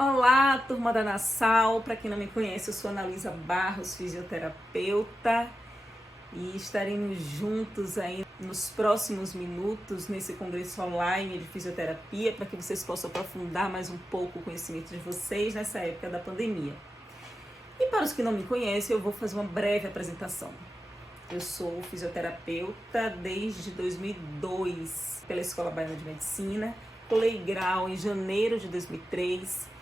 Olá, turma da Nassau. Para quem não me conhece, eu sou Analisa Barros, fisioterapeuta, e estaremos juntos aí nos próximos minutos nesse congresso online de fisioterapia para que vocês possam aprofundar mais um pouco o conhecimento de vocês nessa época da pandemia. E para os que não me conhecem, eu vou fazer uma breve apresentação. Eu sou fisioterapeuta desde 2002 pela Escola Baiana de Medicina, colei grau em janeiro de 2003,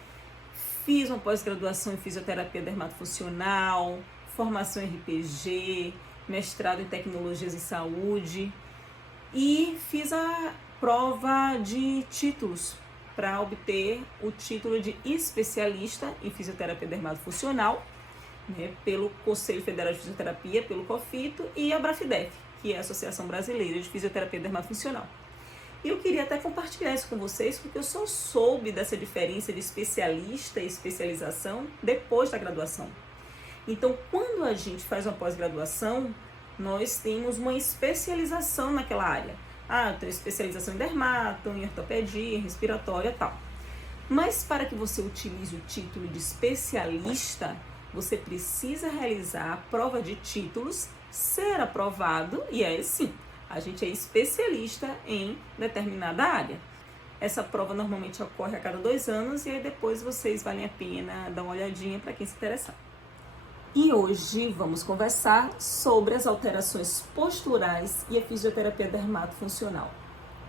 fiz uma pós-graduação em fisioterapia dermatofuncional, formação em RPG, mestrado em tecnologias em saúde e fiz a prova de títulos para obter o título de especialista em fisioterapia dermatofuncional, pelo Conselho Federal de Fisioterapia, pelo COFITO, e a Brafidef, que é a Associação Brasileira de Fisioterapia Dermatofuncional. E eu queria até compartilhar isso com vocês, porque eu só soube dessa diferença de especialista e especialização depois da graduação. Então, quando a gente faz uma pós-graduação, nós temos uma especialização naquela área. Eu tenho especialização em dermato, em ortopedia, em respiratória e tal. Mas para que você utilize o título de especialista, você precisa realizar a prova de títulos, ser aprovado, e aí sim, a gente é especialista em determinada área. Essa prova normalmente ocorre a cada 2 anos e aí depois vocês valem a pena dar uma olhadinha para quem se interessar. E hoje vamos conversar sobre as alterações posturais e a fisioterapia dermatofuncional,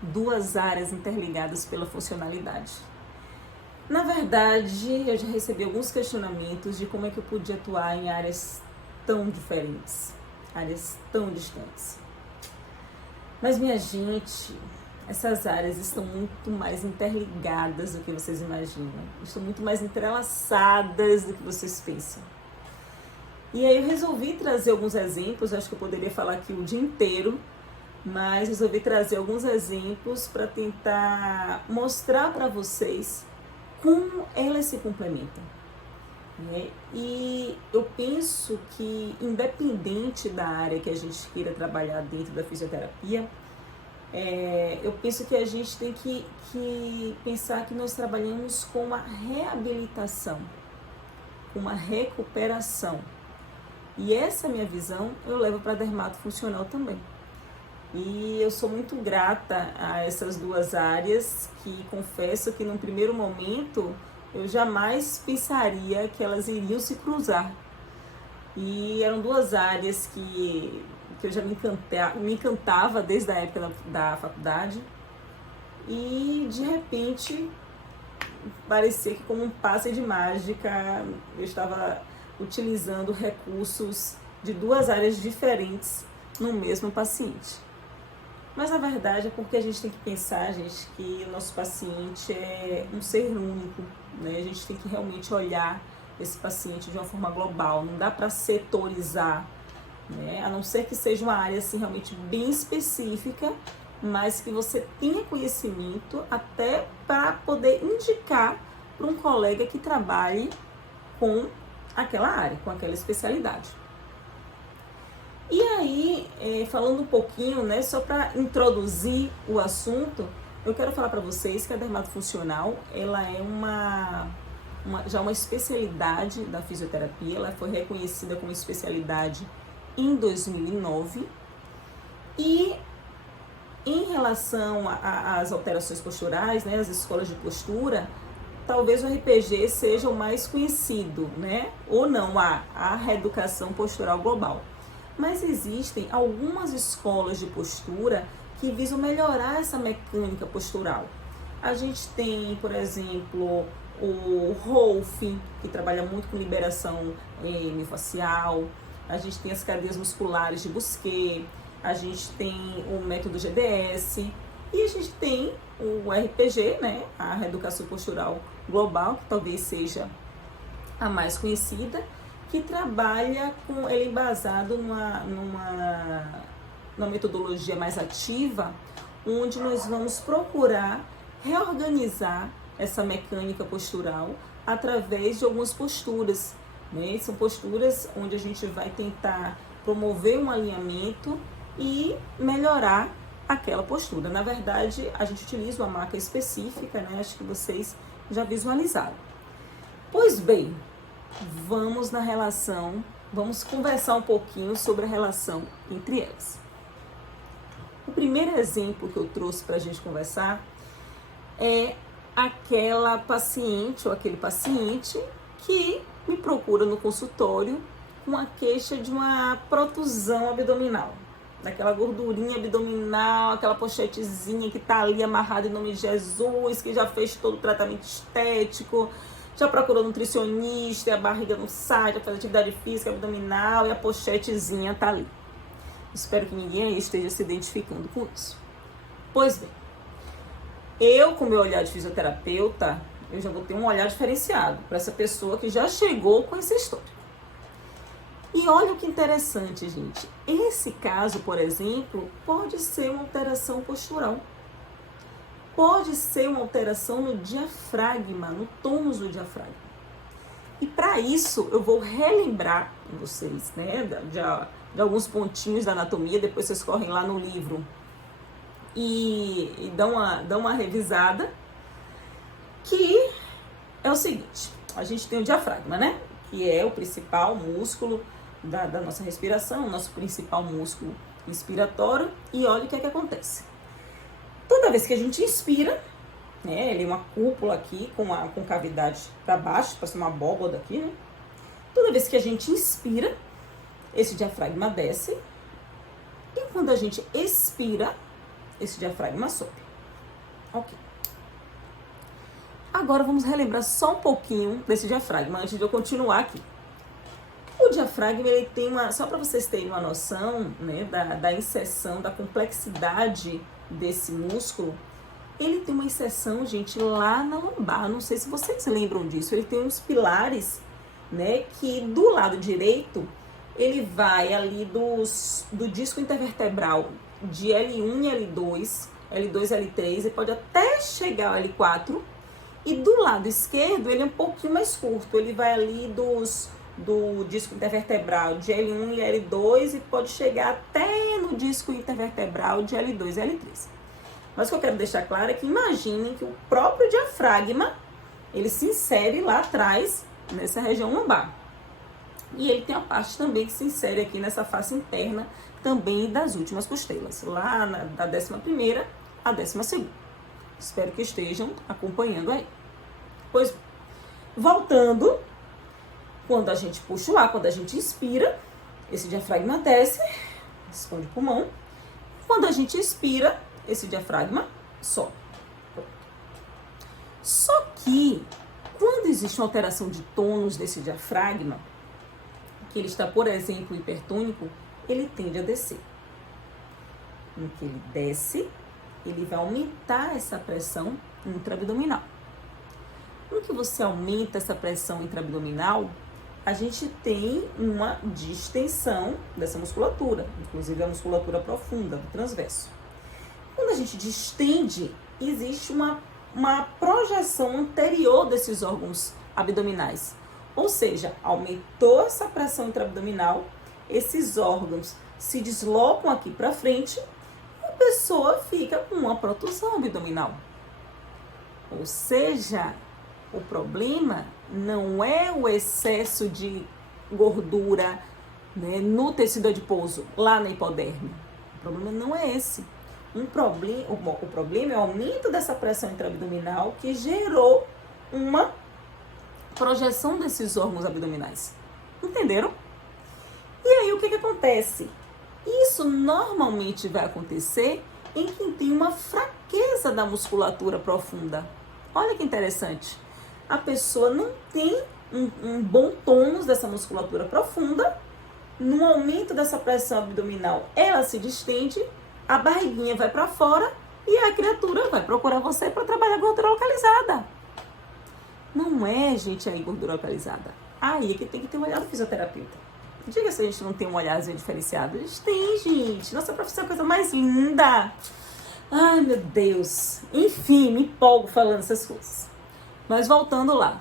2 áreas interligadas pela funcionalidade. Na verdade, eu já recebi alguns questionamentos de como é que eu podia atuar em áreas tão diferentes, áreas tão distantes. Mas, minha gente, essas áreas estão muito mais interligadas do que vocês imaginam. Estão muito mais entrelaçadas do que vocês pensam. E aí eu resolvi trazer alguns exemplos, acho que eu poderia falar aqui o dia inteiro, mas resolvi trazer alguns exemplos para tentar mostrar para vocês como elas se complementam. E eu penso que, independente da área que a gente queira trabalhar dentro da fisioterapia, eu penso que a gente tem que pensar que nós trabalhamos com uma reabilitação, com uma recuperação. E essa minha visão eu levo para dermatofuncional também. E eu sou muito grata a essas 2 áreas que confesso que num primeiro momento eu jamais pensaria que elas iriam se cruzar. E eram 2 áreas que eu já me encantava desde a época da faculdade. E de repente parecia que, como um passe de mágica, eu estava utilizando recursos de 2 áreas diferentes no mesmo paciente. Mas na verdade é porque a gente tem que pensar, gente, que o nosso paciente é um ser único, né? A gente tem que realmente olhar esse paciente de uma forma global, não dá para setorizar, né? A não ser que seja uma área assim, realmente bem específica, mas que você tenha conhecimento até para poder indicar para um colega que trabalhe com aquela área, com aquela especialidade. E aí, falando um pouquinho, né, só para introduzir o assunto, eu quero falar para vocês que a dermatofuncional, ela é já uma especialidade da fisioterapia, ela foi reconhecida como especialidade em 2009, e em relação às alterações posturais, né, as escolas de postura, talvez o RPG seja o mais conhecido, né, ou não, a reeducação postural global. Mas existem algumas escolas de postura que visam melhorar essa mecânica postural. A gente tem, por exemplo, o Rolf, que trabalha muito com liberação miofascial. A gente tem as cadeias musculares de Busquet. A gente tem o método GDS. E a gente tem o RPG, né, a reeducação postural global, que talvez seja a mais conhecida, que trabalha com ele embasado numa metodologia mais ativa, onde nós vamos procurar reorganizar essa mecânica postural através de algumas posturas, né? São posturas onde a gente vai tentar promover um alinhamento e melhorar aquela postura. Na verdade, a gente utiliza uma marca específica, né? Acho que vocês já visualizaram. Pois bem, vamos na relação, vamos conversar um pouquinho sobre a relação entre elas. O primeiro exemplo que eu trouxe para a gente conversar é aquela paciente ou aquele paciente que me procura no consultório com a queixa de uma protusão abdominal, daquela gordurinha abdominal, aquela pochetezinha que tá ali amarrada em nome de Jesus, que já fez todo o tratamento estético, já procurou nutricionista, e a barriga não sai, já faz atividade física abdominal e a pochetezinha tá ali. Espero que ninguém aí esteja se identificando com isso. Pois bem, eu, com meu olhar de fisioterapeuta, eu já vou ter um olhar diferenciado para essa pessoa que já chegou com essa história. E olha que interessante, gente. Esse caso, por exemplo, pode ser uma alteração postural. Pode ser uma alteração no diafragma, no tônus do diafragma. E para isso, eu vou relembrar com vocês, né, de alguns pontinhos da anatomia. Depois vocês correm lá no livro e dão uma revisada, que é o seguinte: a gente tem o diafragma, né, que é o principal músculo da nossa respiração, o nosso principal músculo inspiratório. E olha o que é que acontece. Toda vez que a gente inspira, né, ele é uma cúpula aqui com cavidade para baixo, parece uma abóboda aqui, né? Toda vez que a gente inspira, esse diafragma desce, e quando a gente expira, esse diafragma sobe. Ok. Agora vamos relembrar só um pouquinho desse diafragma antes de eu continuar aqui. O diafragma, ele tem só para vocês terem uma noção, né, da inserção, da complexidade desse músculo, ele tem uma inserção, gente, lá na lombar. Não sei se vocês lembram disso. Ele tem uns pilares, né, que do lado direito, ele vai ali do disco intervertebral de L1 e L2, L3, e pode até chegar ao L4. E do lado esquerdo, ele é um pouquinho mais curto. Ele vai ali do disco intervertebral de L1 e L2 e pode chegar até no disco intervertebral de L2 e L3. Mas o que eu quero deixar claro é que imaginem que o próprio diafragma, ele se insere lá atrás, nessa região lombar. E ele tem a parte também que se insere aqui nessa face interna, também das últimas costelas, lá da 11ª à 12ª. Espero que estejam acompanhando aí. Pois, voltando, quando a gente puxa o ar, quando a gente inspira, esse diafragma desce, expande o pulmão. Quando a gente expira, esse diafragma sobe. Só que, quando existe uma alteração de tônus desse diafragma, que ele está, por exemplo, hipertônico, ele tende a descer. No que ele desce, ele vai aumentar essa pressão intraabdominal. No que você aumenta essa pressão intraabdominal, a gente tem uma distensão dessa musculatura, inclusive a musculatura profunda, do transverso. Quando a gente distende, existe uma projeção anterior desses órgãos abdominais. Ou seja, aumentou essa pressão intraabdominal, esses órgãos se deslocam aqui para frente e a pessoa fica com uma protusão abdominal. Ou seja, o problema não é o excesso de gordura, né, no tecido adiposo, lá na hipoderme. O problema não é esse. O problema é o aumento dessa pressão intraabdominal que gerou uma projeção desses órgãos abdominais. Entenderam? E aí o que acontece? Isso normalmente vai acontecer em quem tem uma fraqueza da musculatura profunda. Olha que interessante. A pessoa não tem um bom tônus dessa musculatura profunda. No aumento dessa pressão abdominal, ela se distende, a barriguinha vai para fora e a criatura vai procurar você para trabalhar gordura localizada. Não é, gente, aí gordura localizada. Aí é que tem que ter um olhar do fisioterapeuta. Diga se a gente não tem um olharzinho diferenciado. A gente tem, gente. Nossa profissão é a coisa mais linda. Ai, meu Deus. Enfim, me empolgo falando essas coisas. Mas voltando lá.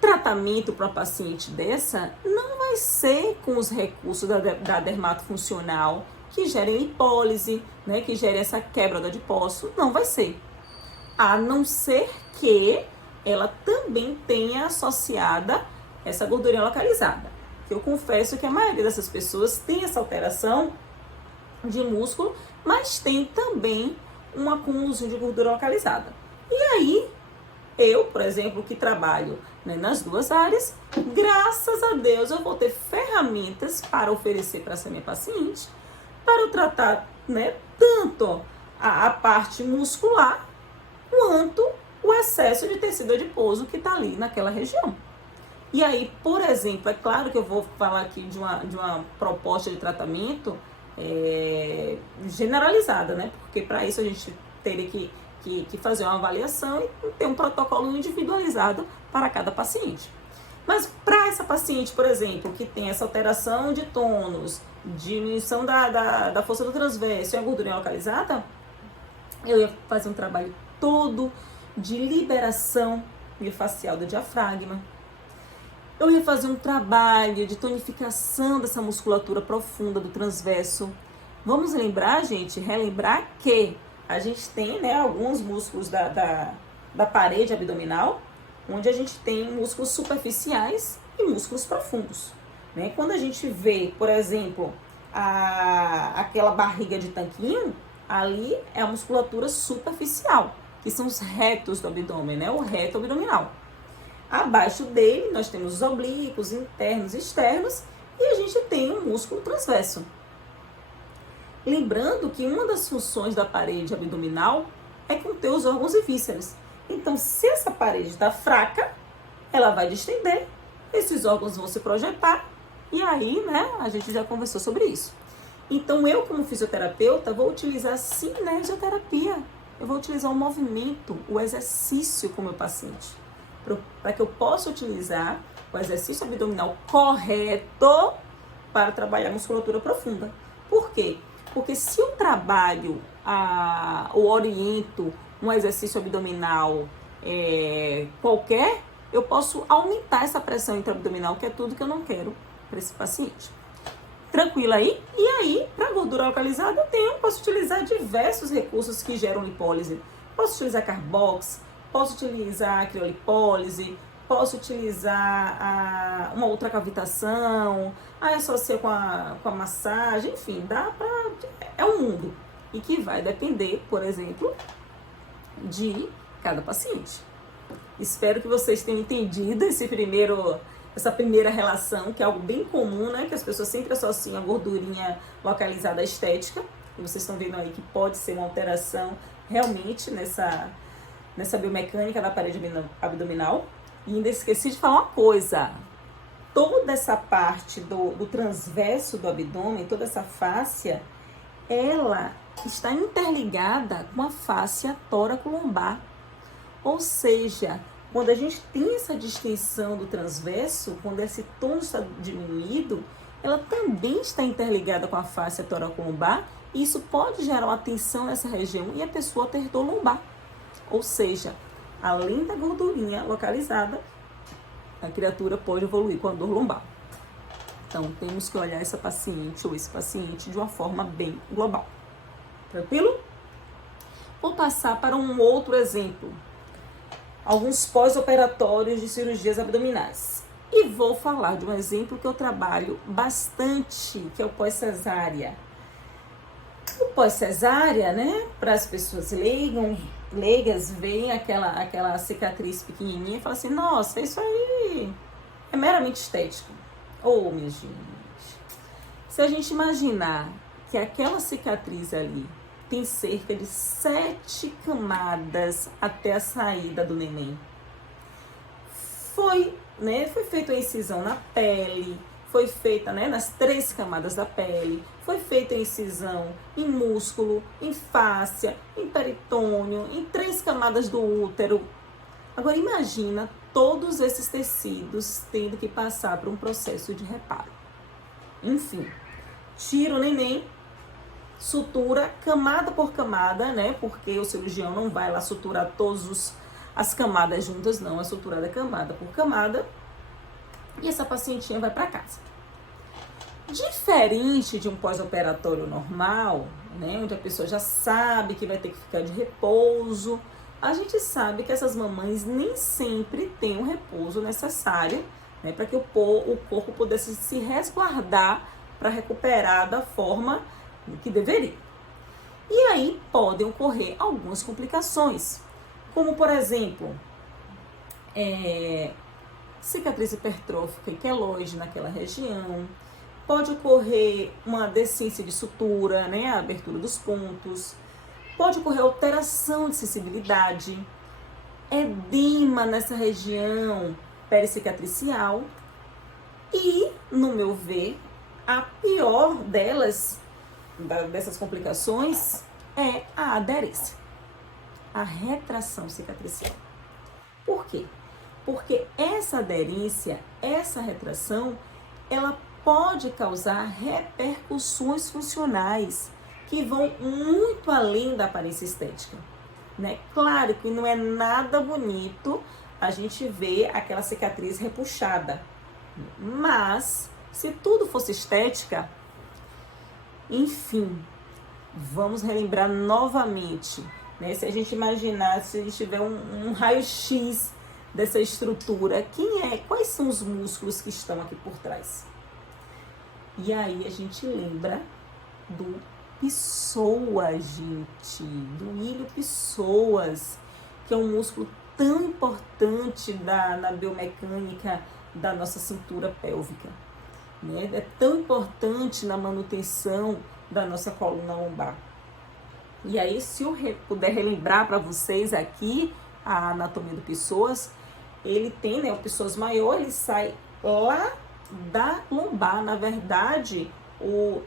Tratamento para uma paciente dessa não vai ser com os recursos da dermatofuncional que gerem lipólise, né, que gerem essa quebra do adipócito. Não vai ser. A não ser que ela também tenha associada essa gordurinha localizada. Eu confesso que a maioria dessas pessoas tem essa alteração de músculo, mas tem também um acúmulozinho de gordura localizada. E aí, eu, por exemplo, que trabalho, né, nas duas áreas, graças a Deus eu vou ter ferramentas para oferecer para essa minha paciente, para eu tratar, né, tanto a parte muscular, quanto o excesso de tecido adiposo que está ali naquela região. E aí, por exemplo, é claro que eu vou falar aqui de uma proposta de tratamento generalizada, né? Porque para isso a gente teria que fazer uma avaliação e ter um protocolo individualizado para cada paciente. Mas para essa paciente, por exemplo, que tem essa alteração de tônus, diminuição da força do transverso e a gordurinha localizada, eu ia fazer um trabalho todo de liberação miofascial do diafragma. Eu ia fazer um trabalho de tonificação dessa musculatura profunda do transverso. Vamos lembrar, gente, relembrar que a gente tem, né, alguns músculos da parede abdominal, onde a gente tem músculos superficiais e músculos profundos. Né? Quando a gente vê, por exemplo, aquela barriga de tanquinho, ali é a musculatura superficial, que são os retos do abdômen, né? O reto abdominal. Abaixo dele, nós temos os oblíquos, internos e externos, e a gente tem um músculo transverso. Lembrando que uma das funções da parede abdominal é conter os órgãos e vísceras. Então, se essa parede está fraca, ela vai distender, esses órgãos vão se projetar, e aí, né, a gente já conversou sobre isso. Então, eu, como fisioterapeuta, vou utilizar cinesioterapia. Eu vou utilizar o movimento, o exercício com o meu paciente, para que eu possa utilizar o exercício abdominal correto para trabalhar a musculatura profunda. Por quê? Porque se eu trabalho ou oriento um exercício abdominal qualquer, eu posso aumentar essa pressão intraabdominal, que é tudo que eu não quero para esse paciente. Tranquilo aí? E aí, para gordura localizada, eu posso utilizar diversos recursos que geram lipólise. Posso utilizar carbox, posso utilizar criolipólise, posso utilizar uma ultracavitação, aí associa com a massagem, enfim, é um mundo. E que vai depender, por exemplo, de cada paciente. Espero que vocês tenham entendido essa primeira relação, que é algo bem comum, né? Que as pessoas sempre associam a gordurinha localizada à estética. E vocês estão vendo aí que pode ser uma alteração realmente nessa biomecânica da parede abdominal. E ainda esqueci de falar uma coisa. Toda essa parte do transverso do abdômen, toda essa fáscia, ela está interligada com a fáscia tóraco-lombar. Ou seja, quando a gente tem essa distensão do transverso, quando esse tônus está diminuído, ela também está interligada com a fáscia tóraco-lombar, e isso pode gerar uma tensão nessa região e a pessoa ter dor lombar. Ou seja, além da gordurinha localizada, a criatura pode evoluir com a dor lombar. Então, temos que olhar essa paciente ou esse paciente de uma forma bem global. Tranquilo? Vou passar para um outro exemplo. Alguns pós-operatórios de cirurgias abdominais. E vou falar de um exemplo que eu trabalho bastante, que é o pós-cesárea. O pós-cesárea, né, para as pessoas leigas, veem aquela cicatriz pequenininha e falam assim, nossa, isso aí é meramente estético. Minha gente, se a gente imaginar que aquela cicatriz ali tem cerca de 7 camadas até a saída do neném. Foi feita a incisão na pele, foi feita, né, nas 3 camadas da pele, foi feita a incisão em músculo, em fáscia, em peritônio, em 3 camadas do útero. Agora imagina todos esses tecidos tendo que passar por um processo de reparo. Enfim, tira o neném, sutura camada por camada, né? Porque o cirurgião não vai lá suturar todas as camadas juntas, não. É suturada camada por camada. E essa pacientinha vai para casa. Diferente de um pós-operatório normal, né? Onde a pessoa já sabe que vai ter que ficar de repouso, A gente sabe que essas mamães nem sempre têm o repouso necessário, né, para que o corpo pudesse se resguardar para recuperar da forma que deveria. E aí podem ocorrer algumas complicações, como por exemplo, cicatriz hipertrófica e queloide naquela região, pode ocorrer uma descência de sutura, né, a abertura dos pontos, pode ocorrer alteração de sensibilidade, edema nessa região pericicatricial e, no meu ver, a pior dessas complicações é a aderência, a retração cicatricial. Por quê? Porque essa aderência, essa retração, ela pode causar repercussões funcionais que vão muito além da aparência estética, né? Claro que não é nada bonito a gente ver aquela cicatriz repuxada, mas se tudo fosse estética, enfim, vamos relembrar novamente, né? Se a gente imaginar, se a gente tiver um raio-x dessa estrutura, quais são os músculos que estão aqui por trás? E aí a gente lembra do psoas, gente, do ilho psoas, que é um músculo tão importante na biomecânica da nossa cintura pélvica, né? É tão importante na manutenção da nossa coluna lombar. E aí, se eu puder relembrar para vocês aqui a anatomia do psoas, ele tem, né, o psoas maior, ele sai lá da lombar. Na verdade,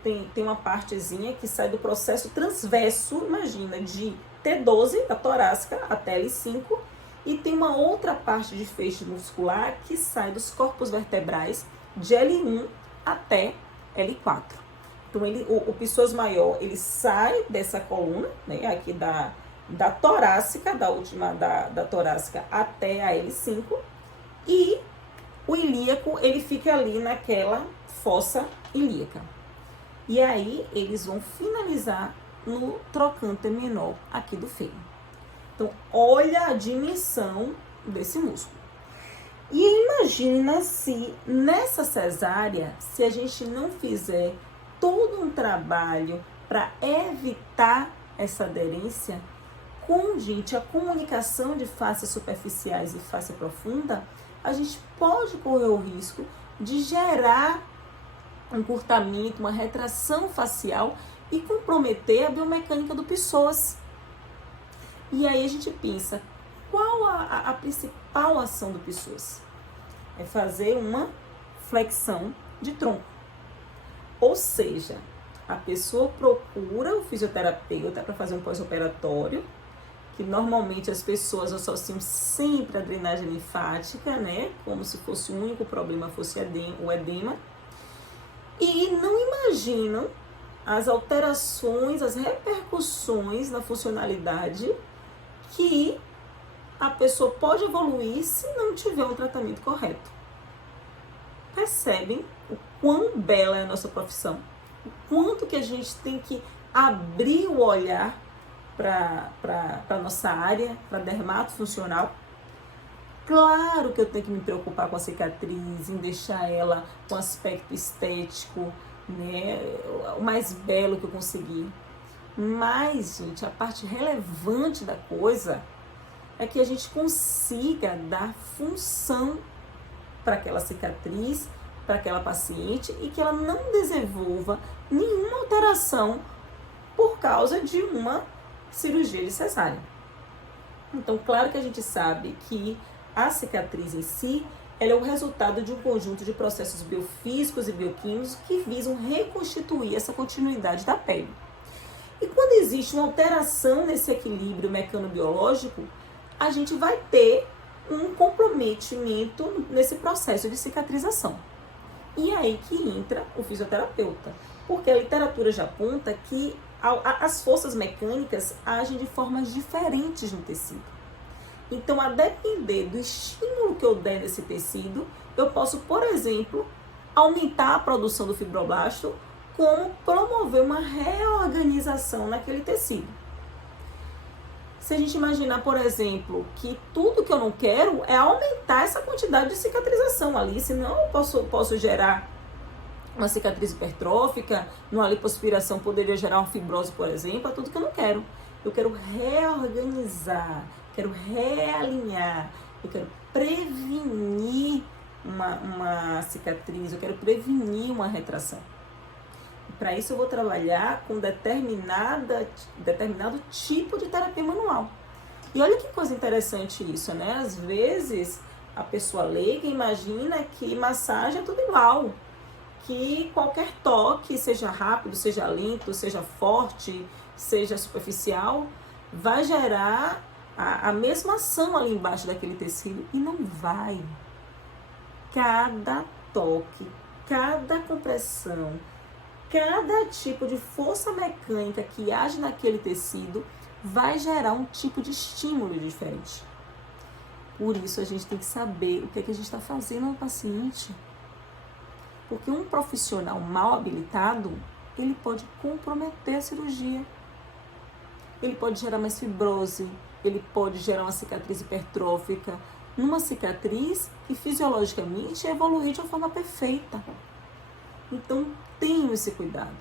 tem uma partezinha que sai do processo transverso, imagina, de T12, da torácica, até L5, e tem uma outra parte de feixe muscular que sai dos corpos vertebrais de L1 até L4. Então, o psoas maior, ele sai dessa coluna, né, aqui da torácica, da torácica até a L5, e o ilíaco, ele fica ali naquela fossa ilíaca. E aí, eles vão finalizar no trocânter menor aqui do fêmur. Então, olha a dimensão desse músculo. E imagina se nessa cesárea, se a gente não fizer todo um trabalho para evitar essa aderência, gente, a comunicação de faces superficiais e face profunda, a gente pode correr o risco de gerar um encurtamento, uma retração facial e comprometer a biomecânica do psoas. E aí a gente pensa, qual a principal ação do psoas? É fazer uma flexão de tronco. Ou seja, a pessoa procura o fisioterapeuta para fazer um pós-operatório, que normalmente as pessoas associam sempre a drenagem linfática, né? Como se fosse o único problema fosse o edema. E não imaginam as alterações, as repercussões na funcionalidade que a pessoa pode evoluir se não tiver um tratamento correto. Percebem o quão bela é a nossa profissão? O quanto que a gente tem que abrir o olhar para a nossa área, para dermatofuncional. Claro que eu tenho que me preocupar com a cicatriz, em deixar ela com aspecto estético, né, o mais belo que eu conseguir. Mas, gente, a parte relevante da coisa é que a gente consiga dar função para aquela cicatriz, para aquela paciente, e que ela não desenvolva nenhuma alteração por causa de uma cirurgia de cesárea. Então, claro que a gente sabe que a cicatriz em si, ela é o resultado de um conjunto de processos biofísicos e bioquímicos que visam reconstituir essa continuidade da pele. E quando existe uma alteração nesse equilíbrio mecanobiológico, a gente vai ter um comprometimento nesse processo de cicatrização. E é aí que entra o fisioterapeuta, porque a literatura já aponta que as forças mecânicas agem de formas diferentes no tecido. Então, a depender do estímulo que eu der nesse tecido, eu posso, por exemplo, aumentar a produção do fibroblasto, como promover uma reorganização naquele tecido. Se a gente imaginar, por exemplo, que tudo que eu não quero é aumentar essa quantidade de cicatrização ali, senão eu posso gerar uma cicatriz hipertrófica, numa lipoaspiração poderia gerar uma fibrose, por exemplo, é tudo que eu não quero. Eu quero reorganizar, quero realinhar, eu quero prevenir uma cicatriz, eu quero prevenir uma retração. Para isso eu vou trabalhar com determinado tipo de terapia manual. E olha que coisa interessante isso, né? Às vezes a pessoa leiga imagina que massagem é tudo igual, que qualquer toque, seja rápido, seja lento, seja forte, seja superficial, vai gerar a mesma ação ali embaixo daquele tecido, e não vai. Cada toque, cada compressão, cada tipo de força mecânica que age naquele tecido vai gerar um tipo de estímulo diferente. Por isso a gente tem que saber o que é que a gente está fazendo no paciente. Porque um profissional mal habilitado, ele pode comprometer a cirurgia. Ele pode gerar mais fibrose, ele pode gerar uma cicatriz hipertrófica, numa cicatriz que fisiologicamente evoluiu de uma forma perfeita. Então, tenham esse cuidado.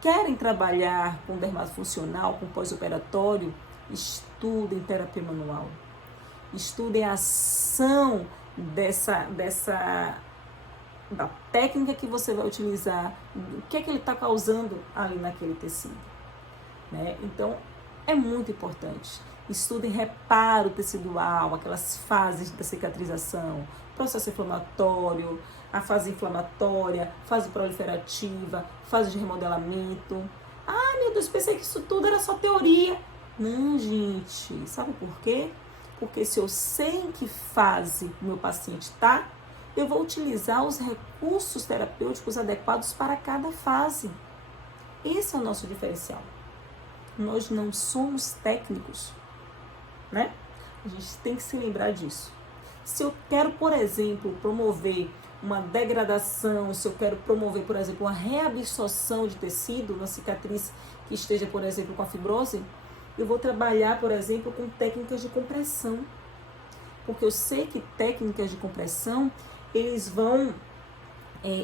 Querem trabalhar com dermatofuncional, com pós-operatório? Estudem terapia manual. Estudem a ação da técnica que você vai utilizar, o que é que ele está causando ali naquele tecido. Né? Então, é muito importante. Estudem reparo tecidual, aquelas fases da cicatrização, processo inflamatório, a fase inflamatória, fase proliferativa, fase de remodelamento. Ah, meu Deus, pensei que isso tudo era só teoria. Não, gente, sabe por quê? Porque se eu sei em que fase o meu paciente está, eu vou utilizar os recursos terapêuticos adequados para cada fase. Esse é o nosso diferencial. Nós não somos técnicos, né? A gente tem que se lembrar disso. Se eu quero, por exemplo, promover uma degradação, se eu quero promover, por exemplo, uma reabsorção de tecido, uma cicatriz que esteja, por exemplo, com a fibrose, eu vou trabalhar, por exemplo, com técnicas de compressão. Porque eu sei que técnicas de compressão, eles vão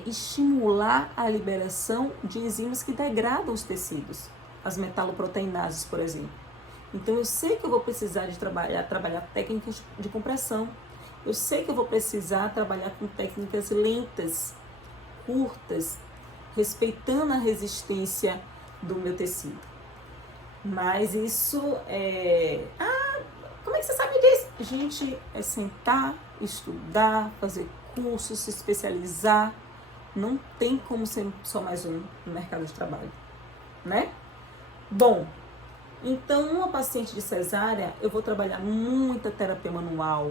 estimular a liberação de enzimas que degradam os tecidos, as metaloproteinases, por exemplo. Então, eu sei que eu vou precisar de trabalhar técnicas de compressão. Eu sei que eu vou precisar trabalhar com técnicas lentas, curtas, respeitando a resistência do meu tecido. Mas isso é... como é que você sabe disso? Gente, é sentar, estudar, fazer cursos, se especializar. Não tem como ser só mais um no mercado de trabalho, né? Bom, então, uma paciente de cesárea, eu vou trabalhar muita terapia manual,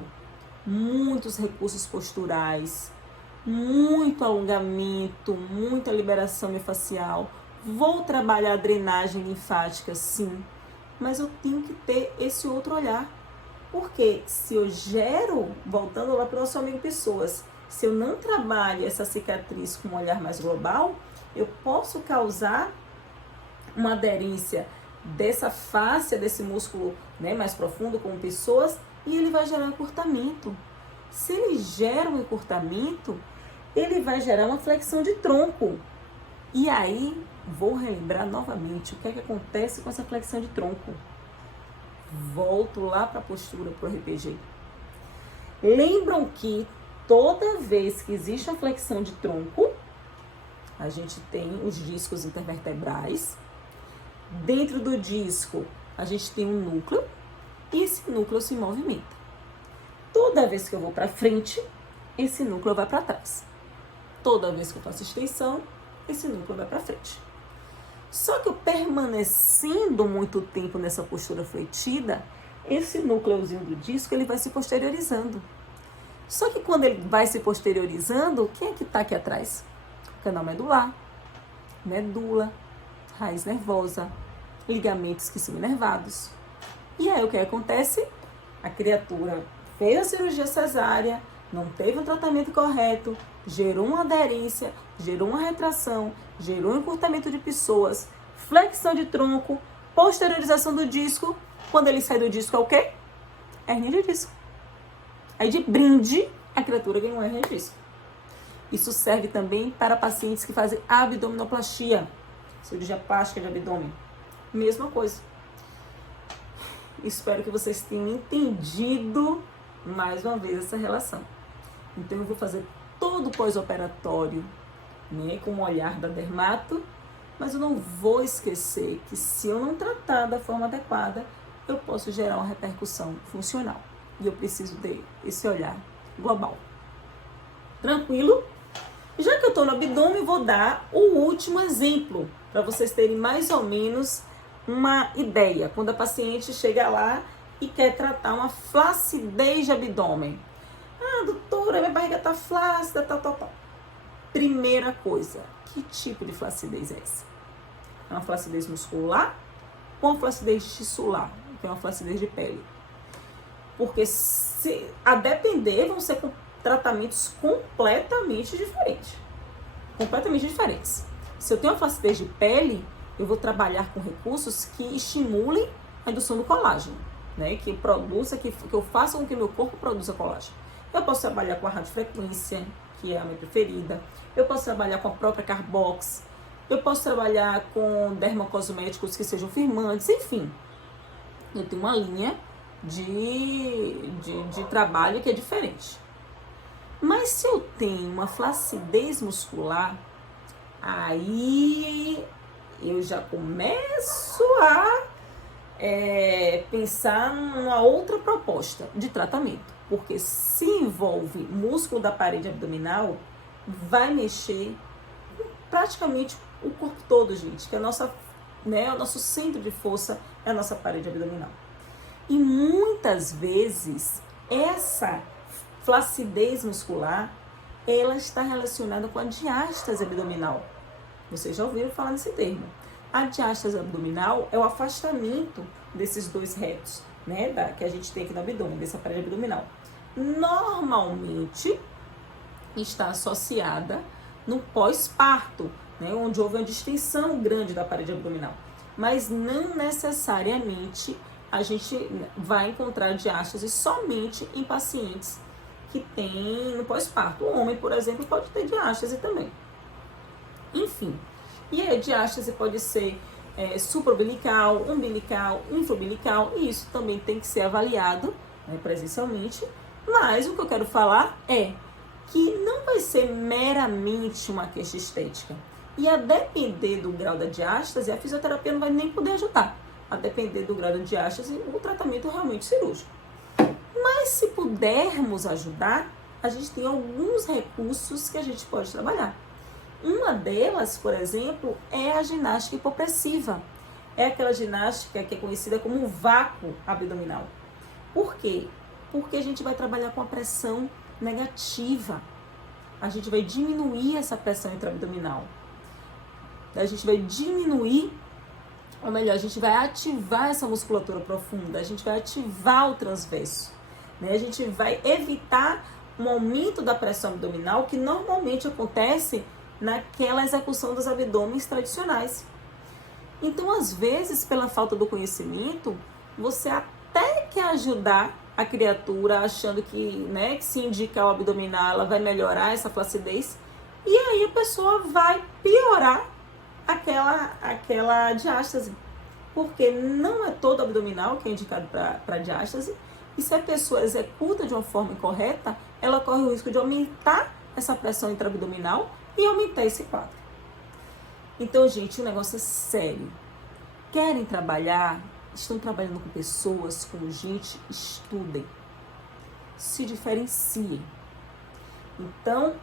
muitos recursos posturais, muito alongamento, muita liberação miofascial. Vou trabalhar drenagem linfática, sim, mas eu tenho que ter esse outro olhar. Porque se eu gero, voltando lá para o nosso amigo pessoas, se eu não trabalho essa cicatriz com um olhar mais global, eu posso causar uma aderência dessa fáscia, desse músculo, né, mais profundo, como pessoas, e ele vai gerar um encurtamento. Se ele gera um encurtamento, ele vai gerar uma flexão de tronco. E aí, vou relembrar novamente o que é que acontece com essa flexão de tronco. Volto lá para a postura, para o RPG. Lembram que toda vez que existe a flexão de tronco, a gente tem os discos intervertebrais. Dentro do disco, a gente tem um núcleo e esse núcleo se movimenta. Toda vez que eu vou para frente, esse núcleo vai para trás. Toda vez que eu faço extensão, esse núcleo vai para frente. Só que eu permanecendo muito tempo nessa postura fletida, esse núcleozinho do disco ele vai se posteriorizando. Só que quando ele vai se posteriorizando, quem é que está aqui atrás? Canal medular, medula, raiz nervosa, ligamentos que são inervados. E aí o que acontece? A criatura fez a cirurgia cesárea, não teve um tratamento correto, gerou uma aderência, gerou uma retração, gerou um encurtamento de pessoas, flexão de tronco, posteriorização do disco. Quando ele sai do disco, é o quê? Hérnia de disco. Aí, de brinde, a criatura ganhou hérnia de disco. Isso serve também para pacientes que fazem abdominoplastia, cirurgia plástica de abdômen. Mesma coisa. Espero que vocês tenham entendido mais uma vez essa relação. Então eu vou fazer todo o pós-operatório, né, com o olhar da dermato, mas eu não vou esquecer que se eu não tratar da forma adequada, eu posso gerar uma repercussão funcional. E eu preciso ter esse olhar global. Tranquilo? Já que eu estou no abdômen, vou dar o último exemplo, para vocês terem mais ou menos uma ideia. Quando a paciente chega lá e quer tratar uma flacidez de abdômen. Ah, doutora, minha barriga está flácida, tal. Primeira coisa, que tipo de flacidez é essa? É uma flacidez muscular ou uma flacidez tissular, que é uma flacidez de pele? Porque a depender vão ser tratamentos completamente diferentes. Completamente diferentes. Se eu tenho uma flacidez de pele, eu vou trabalhar com recursos que estimulem a indução do colágeno, né? Que eu faça com que meu corpo produza colágeno. Eu posso trabalhar com a radiofrequência, que é a minha preferida. Eu posso trabalhar com a própria Carbox. Eu posso trabalhar com dermocosméticos que sejam firmantes, enfim. Eu tenho uma linha de trabalho que é diferente. Mas se eu tenho uma flacidez muscular, aí eu já começo a pensar numa outra proposta de tratamento. Porque se envolve músculo da parede abdominal, vai mexer praticamente o corpo todo, gente. Que é o nosso centro de força é a nossa parede abdominal. E muitas vezes essa flacidez muscular, ela está relacionada com a diástase abdominal. Vocês já ouviram falar nesse termo. A diástase abdominal é o afastamento desses dois retos, né, que a gente tem aqui no abdômen, dessa parede abdominal. Normalmente está associada no pós-parto, né, onde houve uma distensão grande da parede abdominal. Mas não necessariamente a gente vai encontrar diástase somente em pacientes que têm no pós-parto. O homem, por exemplo, pode ter diástase também. Enfim, e a diástase pode ser supraumbilical, umbilical, infraumbilical, e isso também tem que ser avaliado, né, presencialmente. Mas o que eu quero falar é que não vai ser meramente uma queixa estética. E a depender do grau da diástase, a fisioterapia não vai nem poder ajudar. A depender do grau da diástase, o tratamento é realmente cirúrgico. Mas se pudermos ajudar, a gente tem alguns recursos que a gente pode trabalhar. Uma delas, por exemplo, é a ginástica hipopressiva. É aquela ginástica que é conhecida como vácuo abdominal. Por quê? Porque a gente vai trabalhar com a pressão negativa. A gente vai diminuir essa pressão intraabdominal. A gente vai diminuir, ou melhor, a gente vai ativar essa musculatura profunda, a gente vai ativar o transverso, né? A gente vai evitar um aumento da pressão abdominal que normalmente acontece naquela execução dos abdômenes tradicionais. Então, às vezes, pela falta do conhecimento, você até quer ajudar a criatura achando que, né, que se indicar o abdominal, ela vai melhorar essa flacidez, e aí a pessoa vai piorar aquela diástase, porque não é todo abdominal que é indicado para diástase, e se a pessoa executa de uma forma incorreta, ela corre o risco de aumentar essa pressão intraabdominal e aumentar esse quadro. Então, gente, o negócio é sério. Querem trabalhar? Estão trabalhando com pessoas, com gente, estudem. Se diferenciem. Então,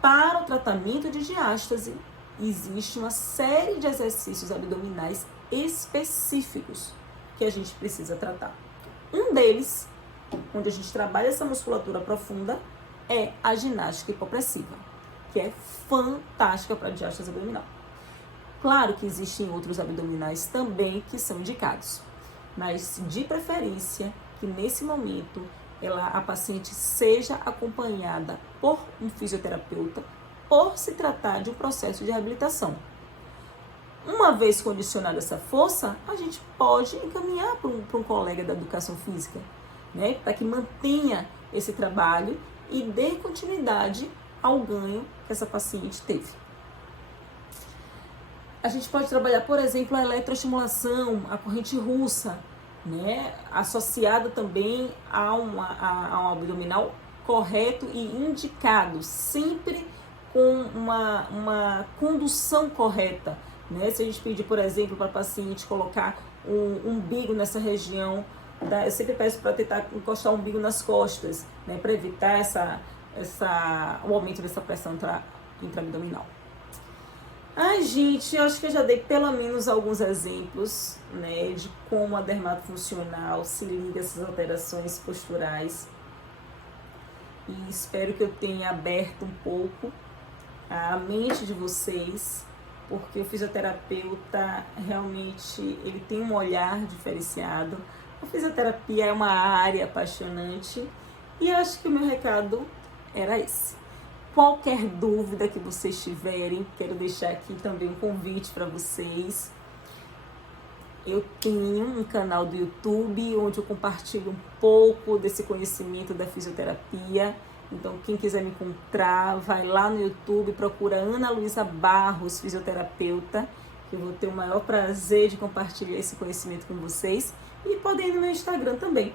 para o tratamento de diástase, existe uma série de exercícios abdominais específicos que a gente precisa tratar. Um deles, onde a gente trabalha essa musculatura profunda, é a ginástica hipopressiva, que é fantástica para a diástase abdominal. Claro que existem outros abdominais também que são indicados, mas de preferência que nesse momento a paciente seja acompanhada por um fisioterapeuta por se tratar de um processo de reabilitação. Uma vez condicionada essa força, a gente pode encaminhar para um colega da educação física, né? Para que mantenha esse trabalho e dê continuidade ao ganho que essa paciente teve. A gente pode trabalhar, por exemplo, a eletroestimulação, a corrente russa, né? Associada também a um abdominal correto e indicado, sempre com uma condução correta, né? Se a gente pedir, por exemplo, para a paciente colocar um umbigo nessa região, eu sempre peço para tentar encostar o umbigo nas costas, né? Para evitar o aumento dessa pressão intraabdominal. Ai, gente, eu acho que eu já dei pelo menos alguns exemplos, né, de como a dermatofuncional se liga a essas alterações posturais. E espero que eu tenha aberto um pouco a mente de vocês, porque o fisioterapeuta realmente ele tem um olhar diferenciado. A fisioterapia é uma área apaixonante e acho que o meu recado era esse. Qualquer dúvida que vocês tiverem, quero deixar aqui também um convite para vocês. Eu tenho um canal do YouTube onde eu compartilho um pouco desse conhecimento da fisioterapia. Então, quem quiser me encontrar, vai lá no YouTube, procura Ana Luísa Barros, fisioterapeuta, que eu vou ter o maior prazer de compartilhar esse conhecimento com vocês. E podem ir no meu Instagram também,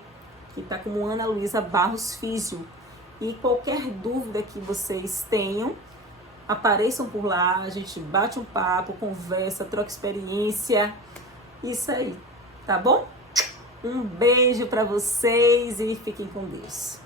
que está como Ana Luísa Barros Físio. E qualquer dúvida que vocês tenham, apareçam por lá, a gente bate um papo, conversa, troca experiência. Isso aí, tá bom? Um beijo para vocês e fiquem com Deus.